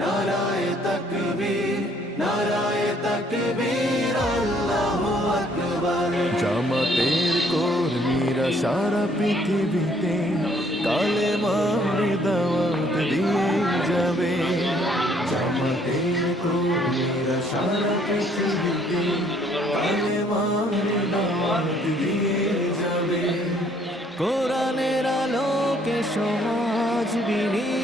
নারায় তকবীর নারায় তকবীর আল্লাহু আকবার পৃথিবীতে কালে মারি দাওয়াত দিয়ে যাবে জামাতের কর্মীরা সারা পৃথিবীতে কালে মারি দাওয়াত দিয়ে যাবে কোরআনের আলোকে সমাজ আলোকে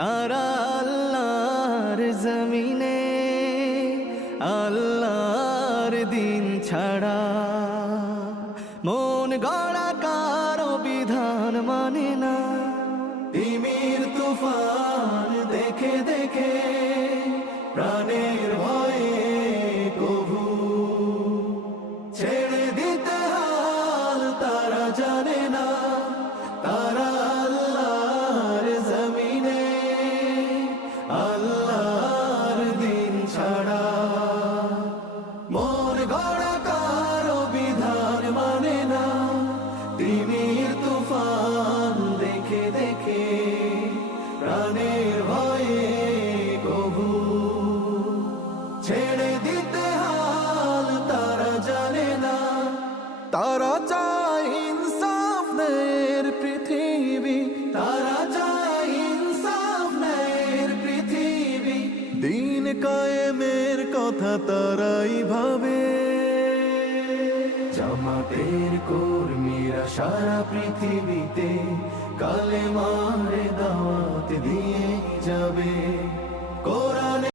তারা আল্লাহর জমিনে আল্লাহর দিন ছাড়া মন গড়া কারও বিধান মানে না। তারা চায় ইনসাফ পৃথিবী। তারা চায় ইনসাফ পৃথিবী। দিন কায়েমের কথা তারাই ভাবে। জামাতের কর্মীরা সারা পৃথিবীতে কালে মারে দাওয়াত দিয়ে যাবে। কোরআন